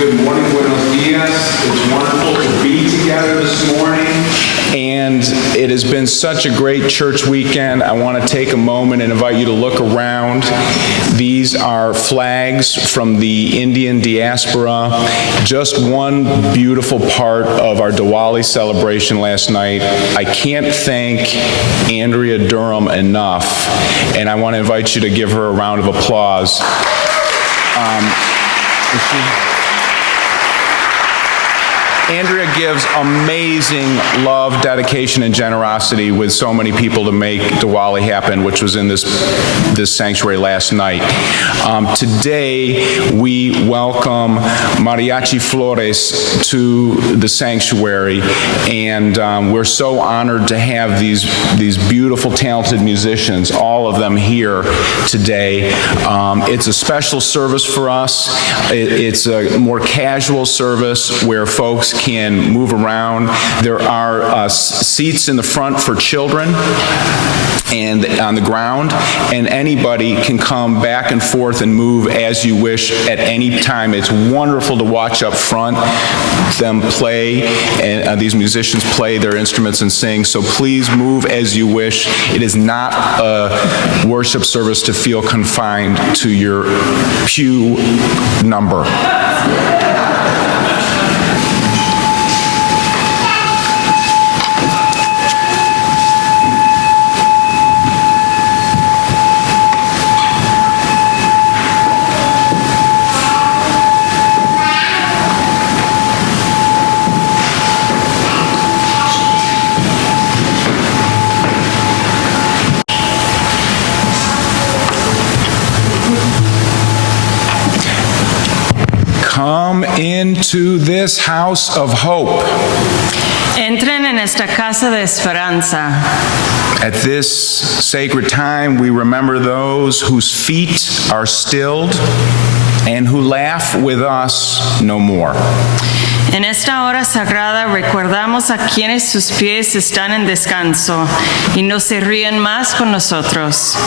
Good morning, buenos dias. It's wonderful to be together this morning. And it has been such a great church weekend. I want to take a moment and invite you to look around. These are flags from the Indian diaspora. Just one beautiful part of our Diwali celebration last night. I can't thank Andrea Durham enough, and I want to invite you to give her a round of applause. Andrea gives amazing love, dedication, and generosity with so many people to make Diwali happen, which was in this sanctuary last night. Today, we welcome Mariachi Flores to the sanctuary, and we're so honored to have these beautiful, talented musicians, all of them here today. It's a special service for us. It's a more casual service where folks can move around. There are seats in the front for children and on the ground, and anybody can come back and forth and move as you wish at any time. It's wonderful to watch up front them play, and these musicians play their instruments and sing, so please move as you wish. It is not a worship service to feel confined to your pew number. Come into this house of hope. Entren en esta casa de esperanza. At this sacred time, we remember those whose feet are stilled and who laugh with us no more. En esta hora sagrada recordamos a quienes sus pies están en descanso y no se ríen más con nosotros.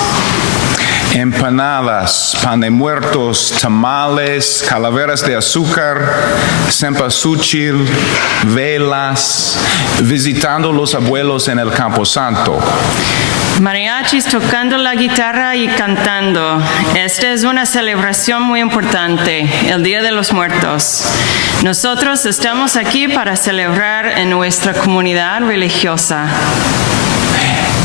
Empanadas, pan de muertos, tamales, calaveras de azúcar, cempasúchil, velas, visitando los abuelos en el Camposanto. Mariachis tocando la guitarra y cantando. Esta es una celebración muy importante, el Día de los Muertos. Nosotros estamos aquí para celebrar en nuestra comunidad religiosa.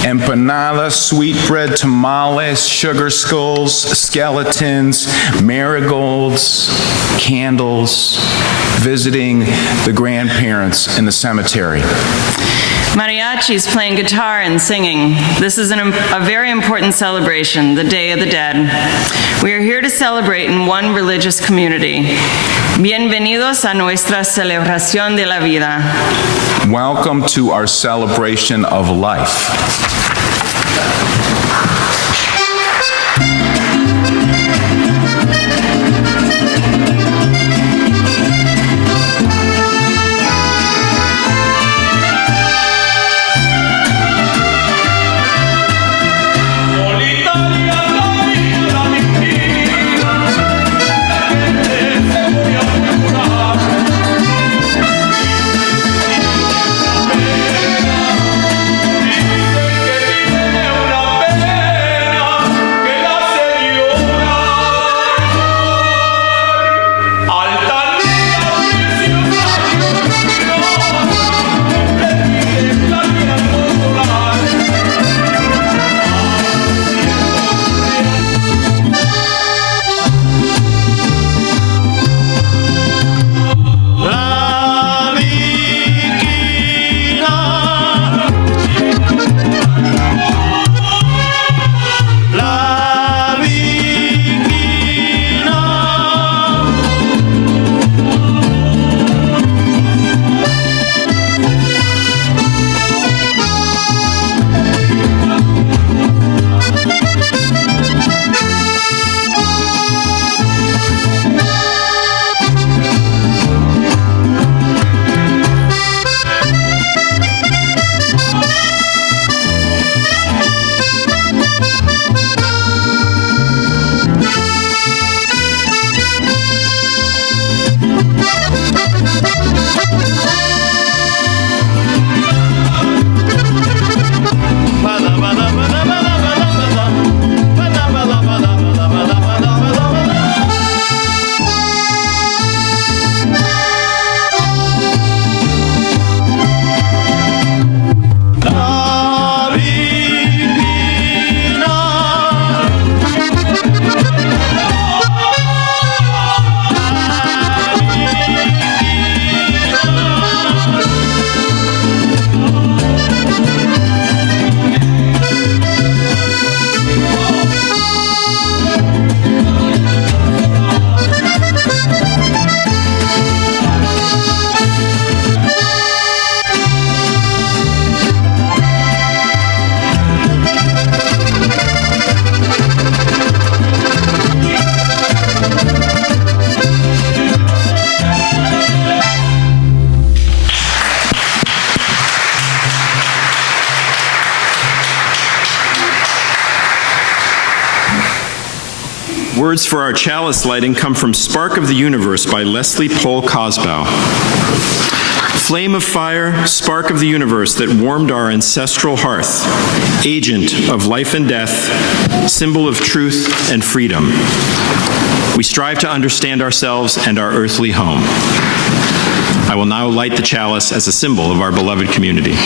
Empanadas, sweetbread, tamales, sugar skulls, skeletons, marigolds, candles, visiting the grandparents in the cemetery. Mariachis playing guitar and singing. This is a very important celebration, the Day of the Dead. We are here to celebrate in one religious community. Bienvenidos a nuestra celebración de la vida. Welcome to our celebration of life. Una words for our chalice lighting come from Spark of the Universe by Leslie Pole Cosbow. Flame of fire, spark of the universe that warmed our ancestral hearth, agent of life and death, symbol of truth and freedom. We strive to understand ourselves and our earthly home. I will now light the chalice as a symbol of our beloved community.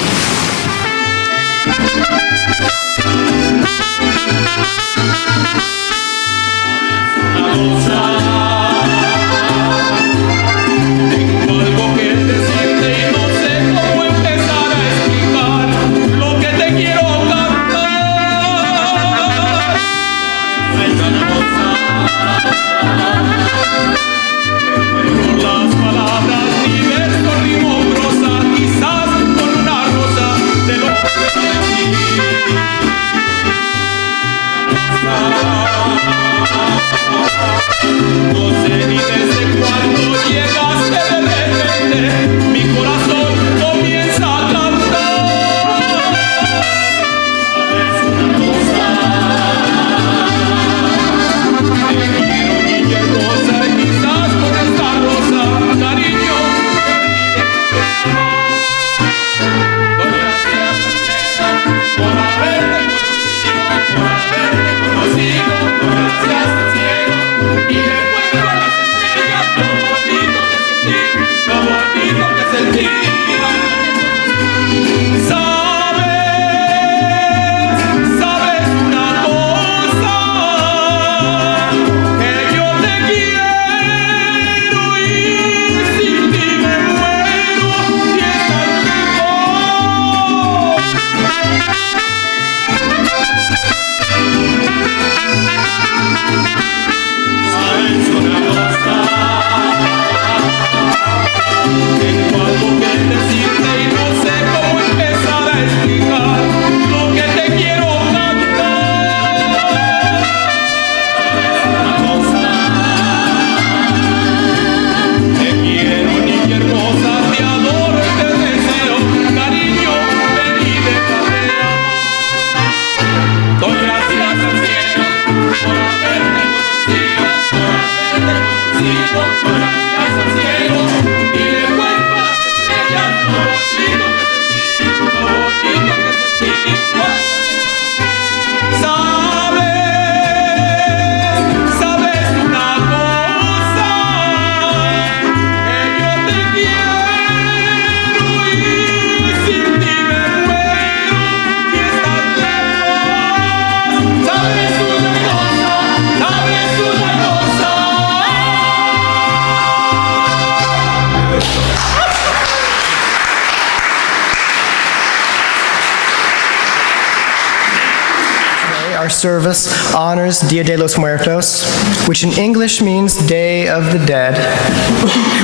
Our service honors Dia de los Muertos, which in English means Day of the Dead.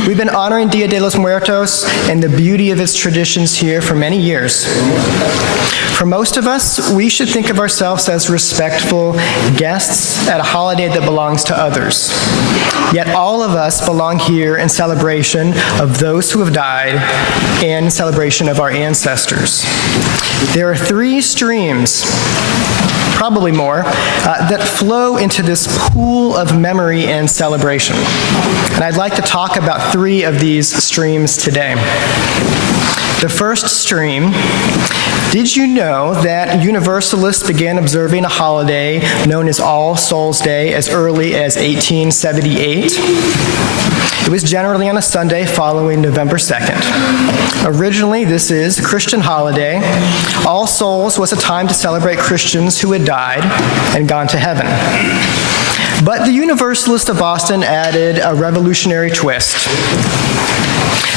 We've been honoring Dia de los Muertos and the beauty of its traditions here for many years. For most of us, we should think of ourselves as respectful guests at a holiday that belongs to others. Yet all of us belong here in celebration of those who have died and in celebration of our ancestors. There are three streams, probably more, that flow into this pool of memory and celebration. And I'd like to talk about three of these streams today. The first stream: did you know that Universalists began observing a holiday known as All Souls Day as early as 1878? It was generally on a Sunday following November 2nd. Originally, this is a Christian holiday. All Souls was a time to celebrate Christians who had died and gone to heaven. But the Universalists of Boston added a revolutionary twist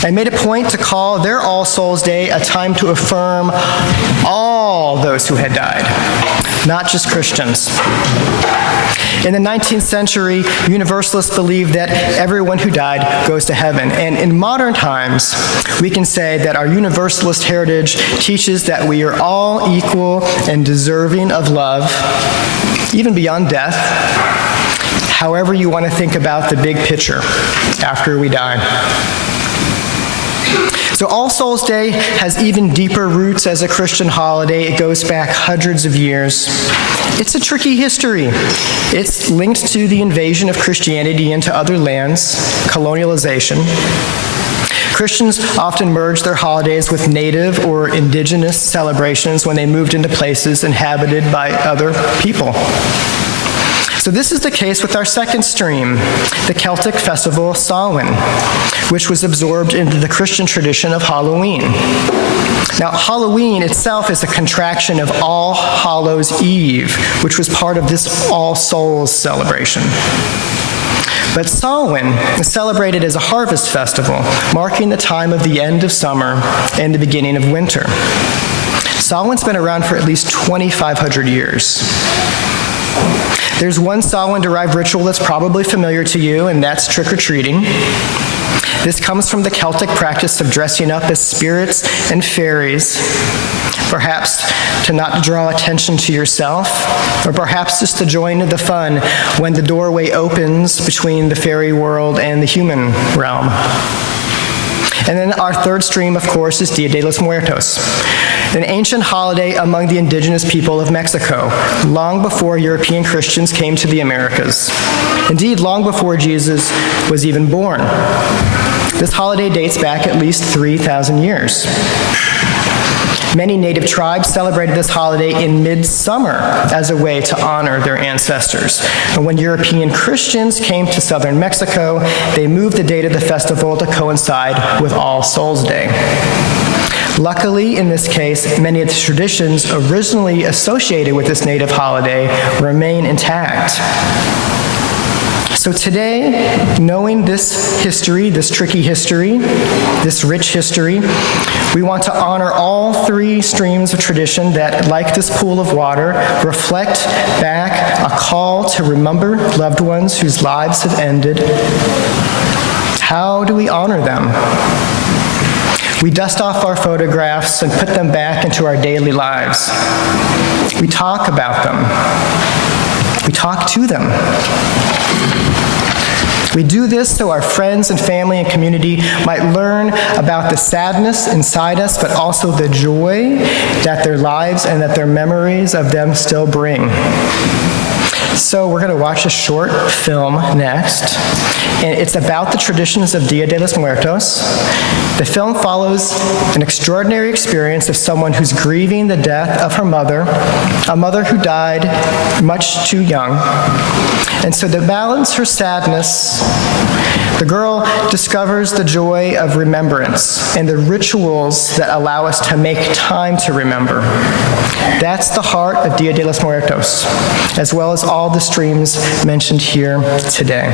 and made a point to call their All Souls Day a time to affirm all those who had died, not just Christians. In the 19th century, Universalists believed that everyone who died goes to heaven. And in modern times, we can say that our Universalist heritage teaches that we are all equal and deserving of love, even beyond death, however you want to think about the big picture after we die. So All Souls Day has even deeper roots as a Christian holiday. It goes back hundreds of years. It's a tricky history. It's linked to the invasion of Christianity into other lands, colonialization. Christians often merged their holidays with native or indigenous celebrations when they moved into places inhabited by other people. So this is the case with our second stream, the Celtic festival Samhain, which was absorbed into the Christian tradition of Halloween. Now, Halloween itself is a contraction of All Hallows Eve, which was part of this All Souls celebration. But Samhain is celebrated as a harvest festival, marking the time of the end of summer and the beginning of winter. Samhain's been around for at least 2,500 years. There's one Samhain-derived ritual that's probably familiar to you, and that's trick-or-treating. This comes from the Celtic practice of dressing up as spirits and fairies, perhaps to not draw attention to yourself, or perhaps just to join the fun when the doorway opens between the fairy world and the human realm. And then our third stream, of course, is Dia de los Muertos, an ancient holiday among the indigenous people of Mexico, long before European Christians came to the Americas. Indeed, long before Jesus was even born. This holiday dates back at least 3,000 years. Many native tribes celebrated this holiday in midsummer as a way to honor their ancestors. And when European Christians came to southern Mexico, they moved the date of the festival to coincide with All Souls Day. Luckily, in this case, many of the traditions originally associated with this native holiday remain intact. So today, knowing this history, this tricky history, this rich history, we want to honor all three streams of tradition that, like this pool of water, reflect back a call to remember loved ones whose lives have ended. How do we honor them? We dust off our photographs and put them back into our daily lives. We talk about them. We talk to them. We do this so our friends and family and community might learn about the sadness inside us, but also the joy that their lives and that their memories of them still bring. So we're going to watch a short film next, and it's about the traditions of Dia de los Muertos. The film follows an extraordinary experience of someone who's grieving the death of her mother, a mother who died much too young. And so to balance her sadness, the girl discovers the joy of remembrance and the rituals that allow us to make time to remember. That's the heart of Dia de los Muertos, as well as all the streams mentioned here today.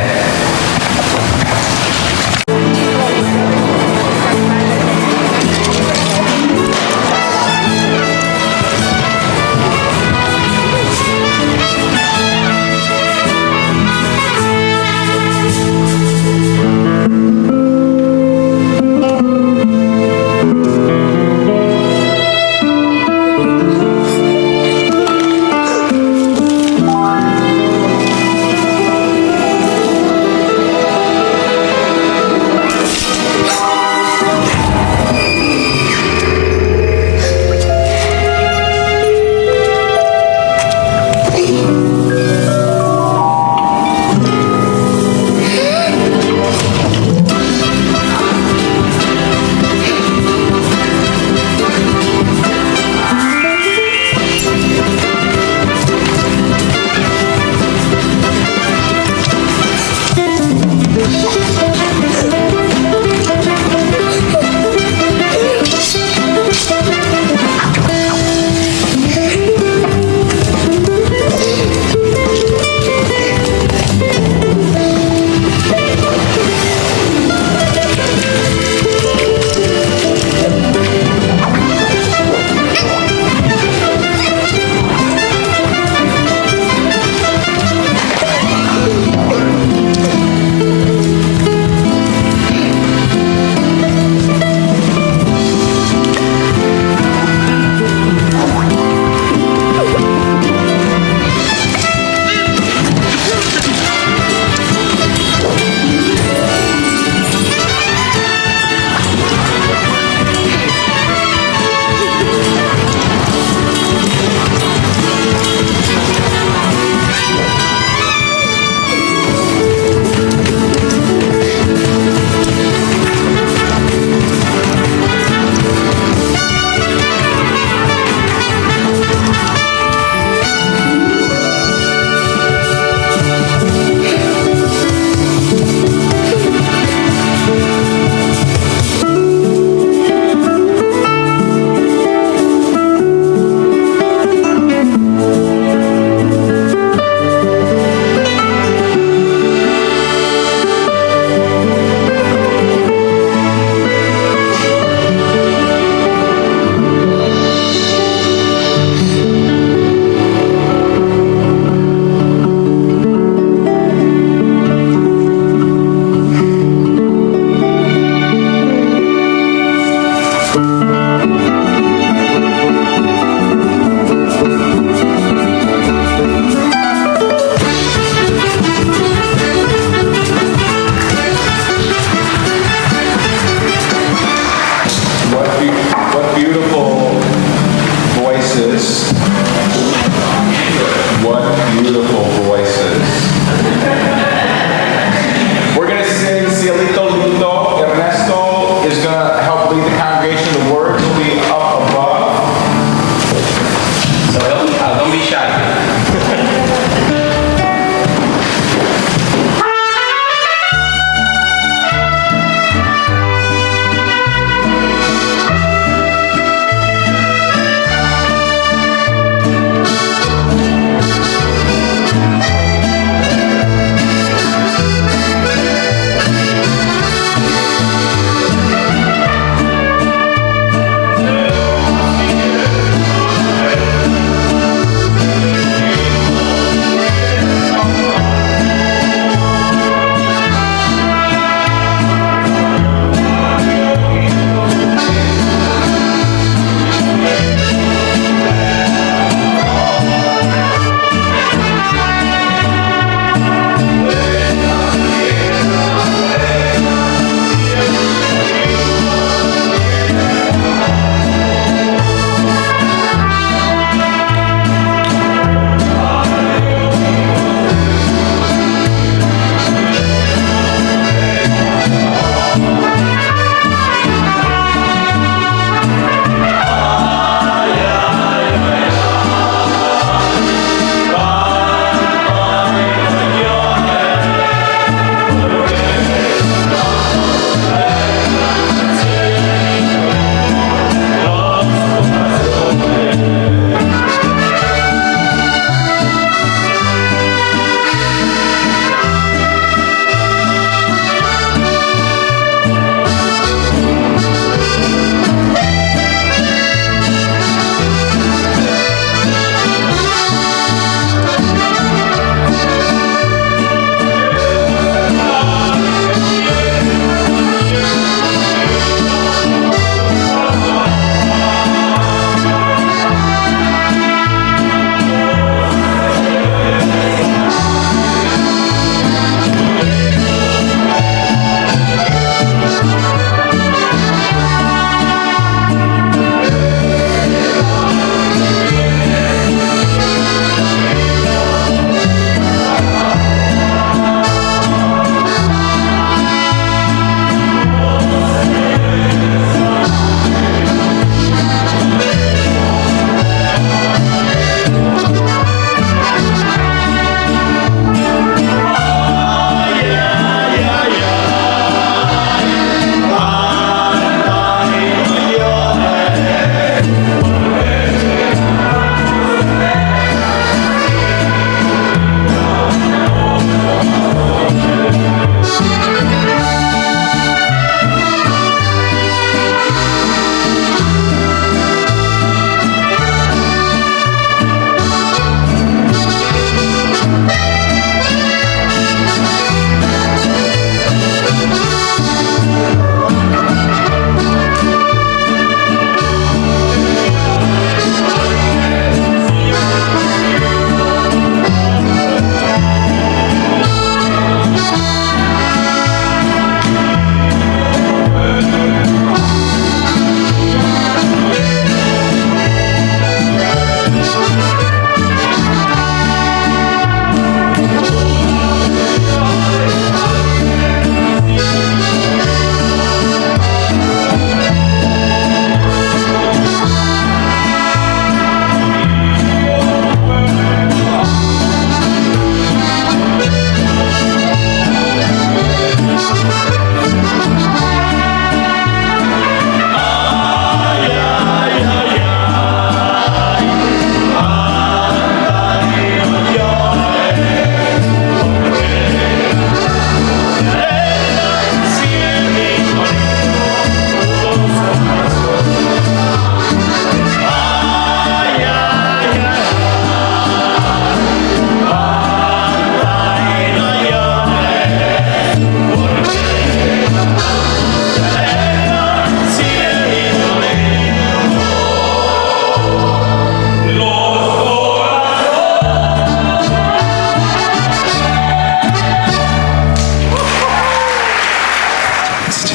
Christ.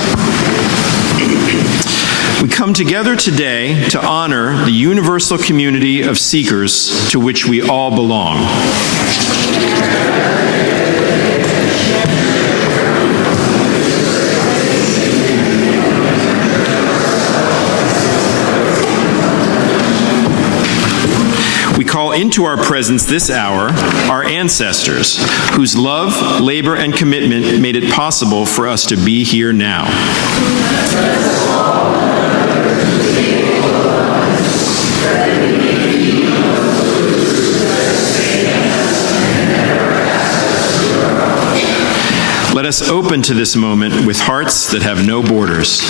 We come together today to honor the universal community of seekers to which we all belong. We call into our presence this hour our ancestors, whose love, labor, and commitment made it possible for us to be here now. Let us open to this moment with hearts that have no borders.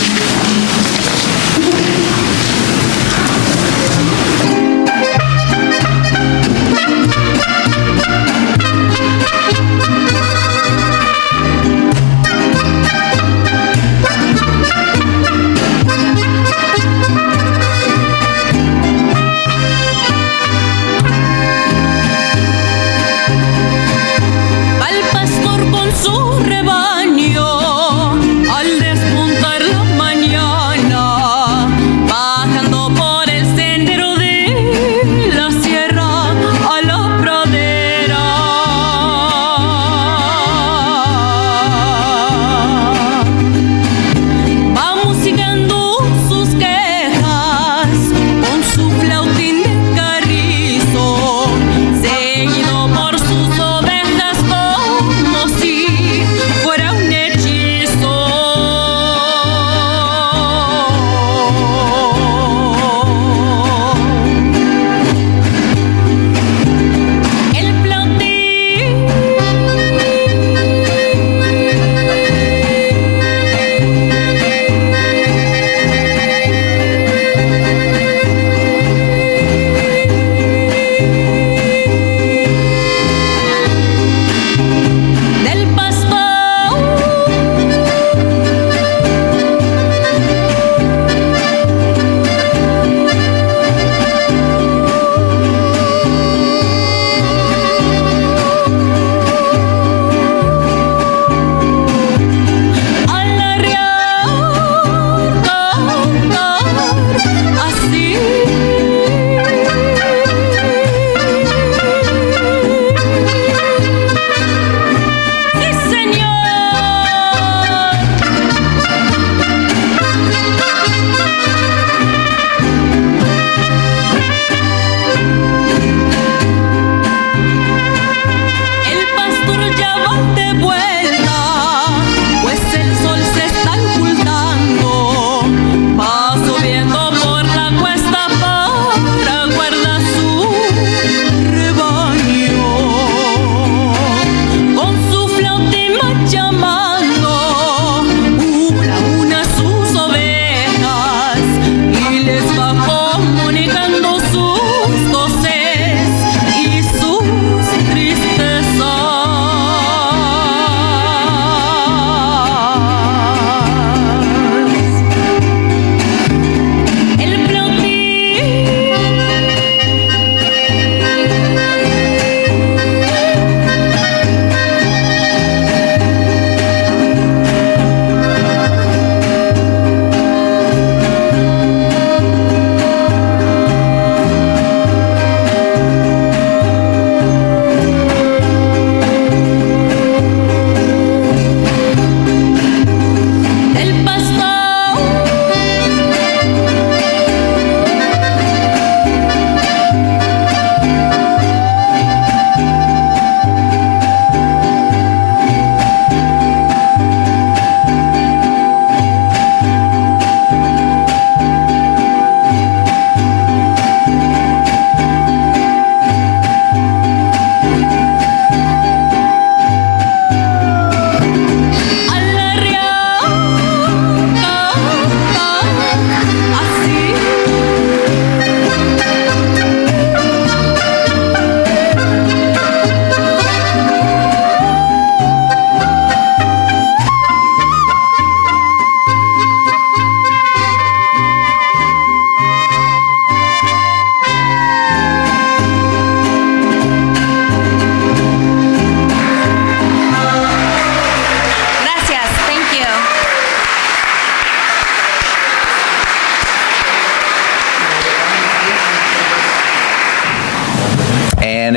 Al pastor con su rebaño, al despuntar la mañana,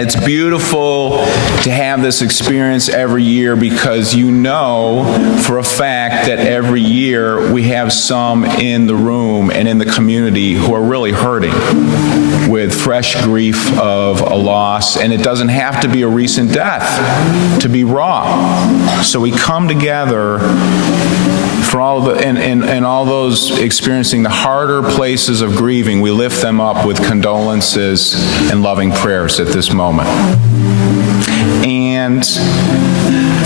it's beautiful to have this experience every year because you know for a fact that every year we have some in the room and in the community who are really hurting with fresh grief of a loss, and it doesn't have to be a recent death to be raw. So we come together for all the, and all those experiencing the harder places of grieving, we lift them up with condolences and loving prayers at this moment. And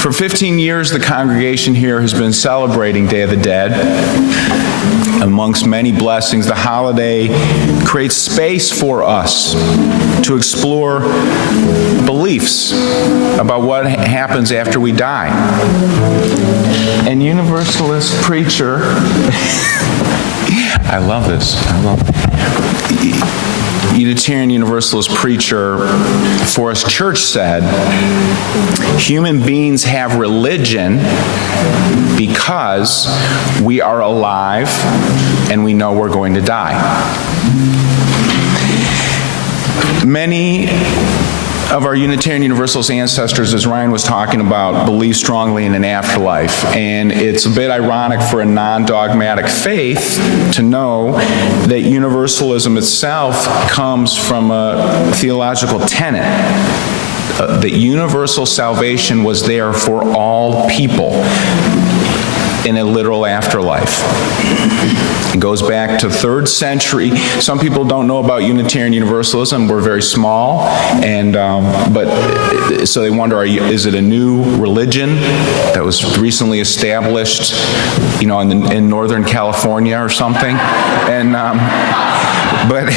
for 15 years, the congregation here has been celebrating Day of the Dead. Amongst many blessings, the holiday creates space for us to explore beliefs about what happens after we die. And Universalist preacher, I love this, Unitarian Universalist preacher Forrest Church said, human beings have religion because we are alive and we know we're going to die. Many of our Unitarian Universalist ancestors, as Ryan was talking about, believe strongly in an afterlife. And it's a bit ironic for a non-dogmatic faith to know that Universalism itself comes from a theological tenet, that universal salvation was there for all people in a literal afterlife. It goes back to 3rd century. Some people don't know about Unitarian Universalism. We're very small, and but so they wonder: is it a new religion that was recently established, you know, in Northern California or something? And but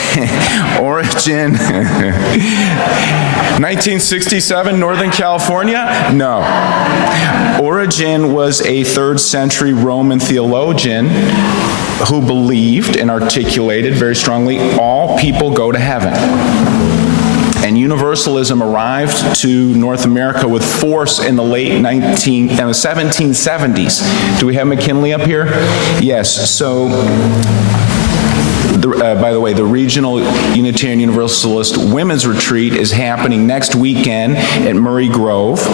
origin, 1967, Northern California? No. Origen was a 3rd century Roman theologian who believed and articulated very strongly, all people go to heaven. And Universalism arrived to North America with force in the late 1770s. Do we have McKinley up here? Yes. So, by the way, the Regional Unitarian Universalist Women's Retreat is happening next weekend at Murray Grove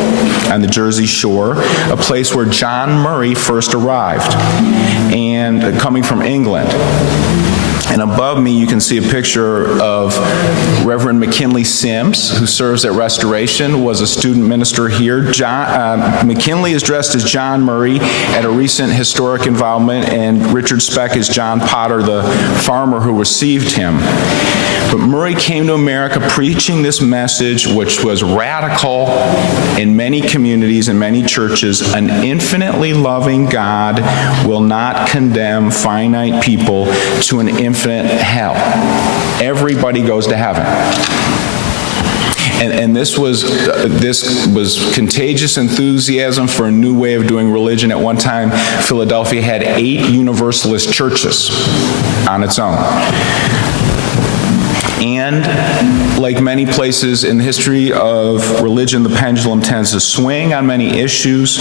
on the Jersey Shore, a place where John Murray first arrived, and coming from England. And above me, you can see a picture of Reverend McKinley Sims, who serves at Restoration, was a student minister here. McKinley is dressed as John Murray at a recent historic involvement, and Richard Speck is John Potter, the farmer who received him. But Murray came to America preaching this message, which was radical in many communities and many churches. An infinitely loving God will not condemn finite people to an infinite hell. Everybody goes to heaven. And this was contagious enthusiasm for a new way of doing religion. At one time, Philadelphia had 8 Universalist churches on its own. And like many places in the history of religion, the pendulum tends to swing on many issues.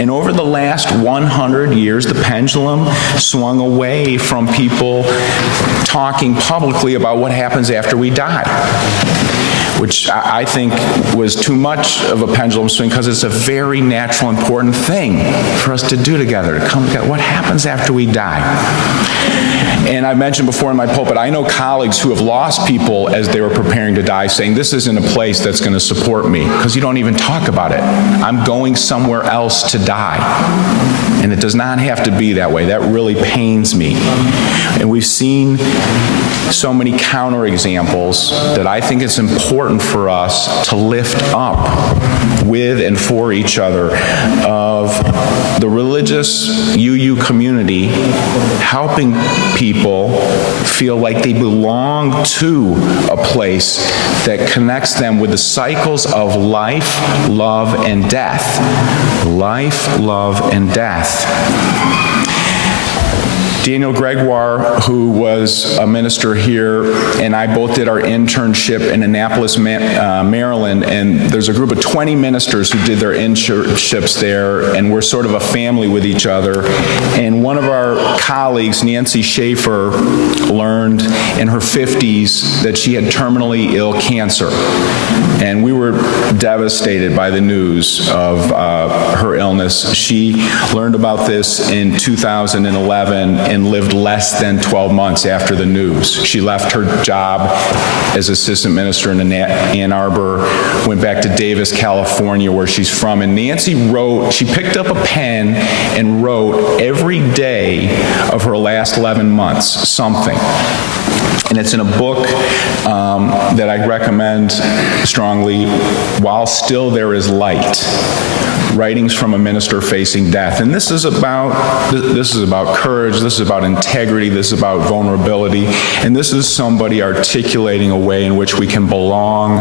And over the last 100 years, the pendulum swung away from people talking publicly about what happens after we die, which I think was too much of a pendulum swing, because it's a very natural, important thing for us to do together, to come together. What happens after we die? And I mentioned before in my pulpit, I know colleagues who have lost people as they were preparing to die, saying, this isn't a place that's going to support me, because you don't even talk about it. I'm going somewhere else to die. And it does not have to be that way. That really pains me. And we've seen so many counterexamples that I think it's important for us to lift up with and for each other of the religious UU community helping people feel like they belong to a place that connects them with the cycles of life, love, and death. Life, love, and death. Daniel Gregoire, who was a minister here, and I both did our internship in Annapolis, Maryland, and there's a group of 20 ministers who did their internships there, and we're sort of a family with each other. And one of our colleagues, Nancy Schaefer, learned in her 50s that she had terminally ill cancer. And we were devastated by the news of her illness. She learned about this in 2011 and lived less than 12 months after the news. She left her job as assistant minister in Ann Arbor, went back to Davis, California, where she's from. And Nancy wrote, she picked up a pen and wrote every day of her last 11 months something. And it's in a book that I recommend strongly, While Still There Is Light, Writings from a Minister Facing Death. And this is about courage, this is about integrity, this is about vulnerability, and this is somebody articulating a way in which we can belong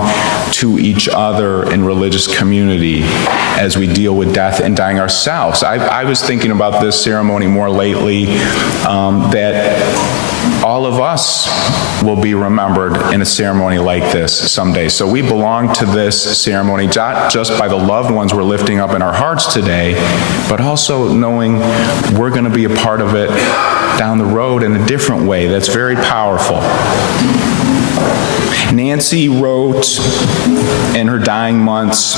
to each other in religious community as we deal with death and dying ourselves. I was thinking about this ceremony more lately, that all of us will be remembered in a ceremony like this someday. So we belong to this ceremony not just by the loved ones we're lifting up in our hearts today, but also knowing we're going to be a part of it down the road in a different way that's very powerful. Nancy wrote in her dying months,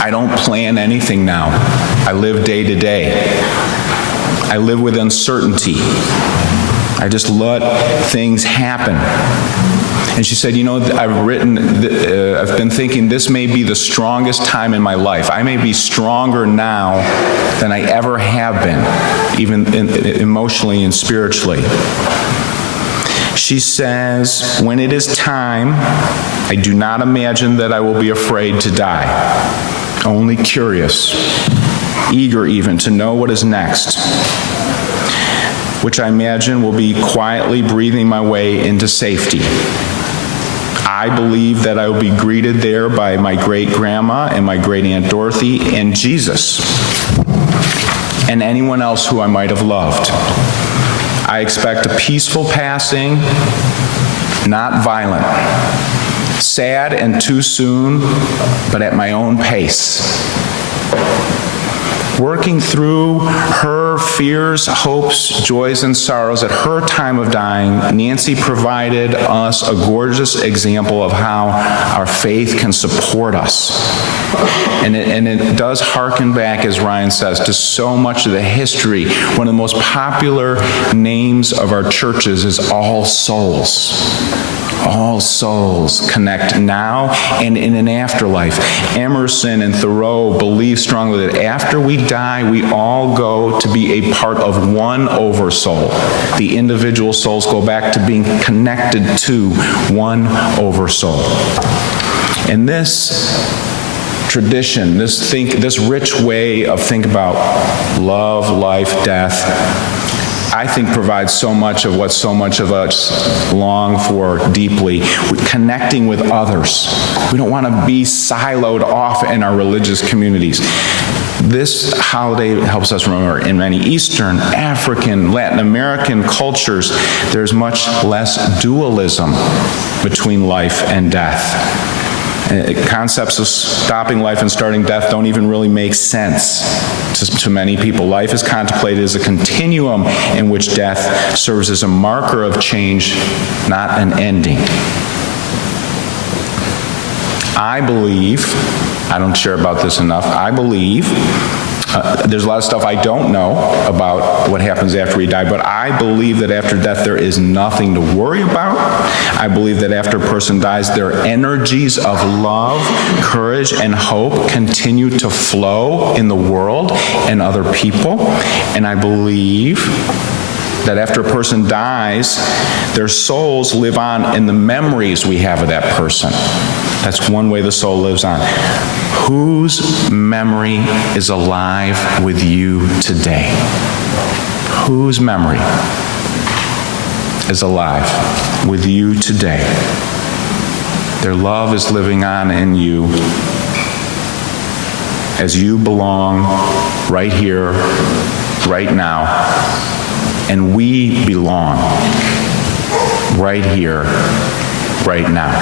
"I don't plan anything now. I live day to day. I live with uncertainty. I just let things happen." And she said, I've been thinking this may be the strongest time in my life. I may be stronger now than I ever have been, even emotionally and spiritually. She says, "When it is time, I do not imagine that I will be afraid to die, only curious, eager even to know what is next, which I imagine will be quietly breathing my way into safety. I believe that I will be greeted there by my great-grandma and my great-aunt Dorothy and Jesus and anyone else who I might have loved. I expect a peaceful passing, not violent, sad and too soon, but at my own pace." Working through her fears, hopes, joys, and sorrows at her time of dying, Nancy provided us a gorgeous example of how our faith can support us. And it does harken back, as Ryan says, to so much of the history. One of the most popular names of our churches is All Souls. All souls connect now and in an afterlife. Emerson and Thoreau believe strongly that after we die, we all go to be a part of one oversoul. The individual souls go back to being connected to one oversoul. And this tradition, this rich way of thinking about love, life, death, I think provides so much of what so much of us long for deeply, connecting with others. We don't want to be siloed off in our religious communities. This holiday helps us remember in many Eastern, African, Latin American cultures, there's much less dualism between life and death. Concepts of stopping life and starting death don't even really make sense to many people. Life is contemplated as a continuum in which death serves as a marker of change, not an ending. I believe, I don't share about this enough, I believe, there's a lot of stuff I don't know about what happens after we die, but I believe that after death there is nothing to worry about. I believe that after a person dies, their energies of love, courage, and hope continue to flow in the world and other people. And I believe that after a person dies, their souls live on in the memories we have of that person. That's one way the soul lives on. Whose memory is alive with you today? Whose memory is alive with you today? Their love is living on in you as you belong right here, right now, and we belong right here, right now.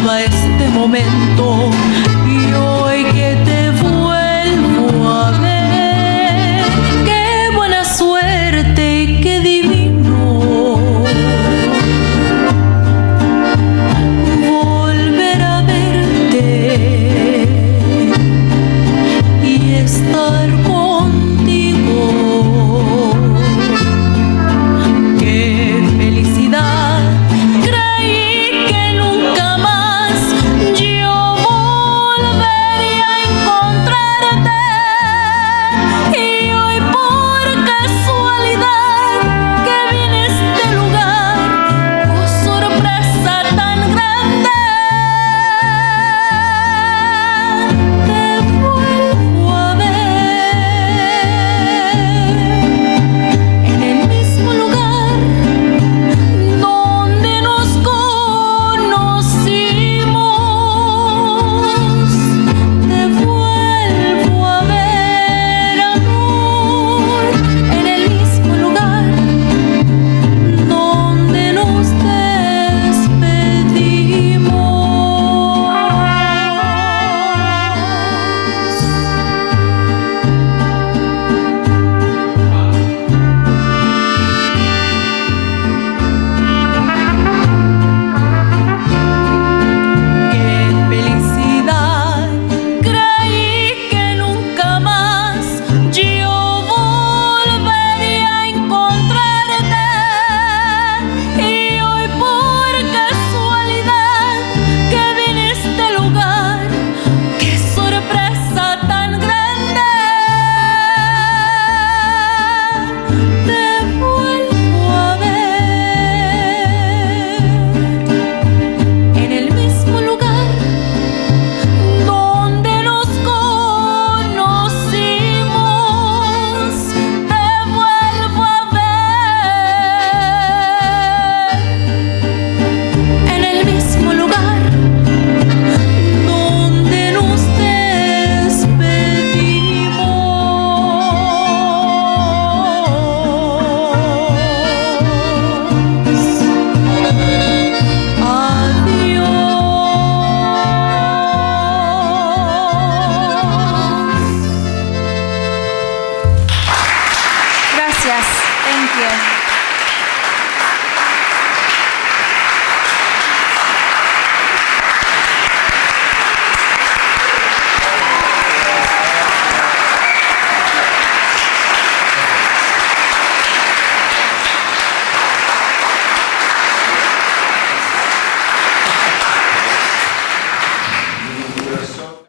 anhelaba este momento